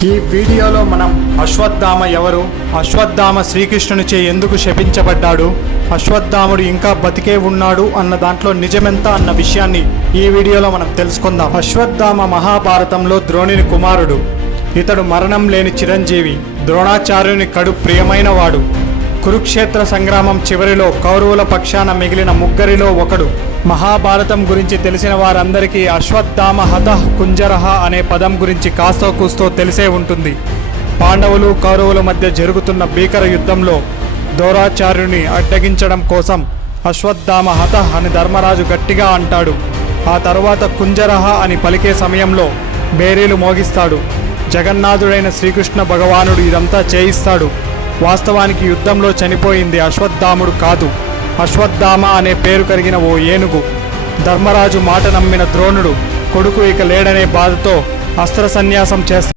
ఈ వీడియోలో మనం అశ్వత్థామ ఎవరు, అశ్వత్థామ శ్రీకృష్ణునిచే ఎందుకు శపించబడ్డాడు, అశ్వత్థాముడు ఇంకా బతికే ఉన్నాడు అన్న దాంట్లో నిజమెంత అన్న విషయాన్ని ఈ వీడియోలో మనం తెలుసుకుందాం. అశ్వత్థామ మహాభారతంలో ద్రోణుని కుమారుడు. ఇతడు మరణం లేని చిరంజీవి, ద్రోణాచార్యుని కడు ప్రియమైన వాడు. కురుక్షేత్ర సంగ్రామం చివరిలో కౌరవుల పక్షాన మిగిలిన ముగ్గురిలో ఒకడు. మహాభారతం గురించి తెలిసిన వారందరికీ అశ్వత్థామ హతః కుంజరః అనే పదం గురించి కాస్తో కూస్తో తెలిసే ఉంటుంది. పాండవులు కౌరవుల మధ్య జరుగుతున్న భీకర యుద్ధంలో ద్రోణాచార్యుని అడ్డగించడం కోసం అశ్వత్థామ హతః అని ధర్మరాజు గట్టిగా అంటాడు. ఆ తరువాత కుంజరః అని పలికే సమయంలో బేరీలు మోగిస్తాడు. జగన్నాథుడైన శ్రీకృష్ణ భగవానుడు ఇదంతా చేయిస్తాడు. వాస్తవానికి యుద్ధంలో చనిపోయింది అశ్వత్థాముడు కాదు, అశ్వత్థామ అనే పేరు కలిగిన ఓ ఏనుగు. ధర్మరాజు మాట నమ్మిన ద్రోణుడు కొడుకు ఇక లేడనే బాధతో అస్త్ర సన్యాసం చేస్తాడు.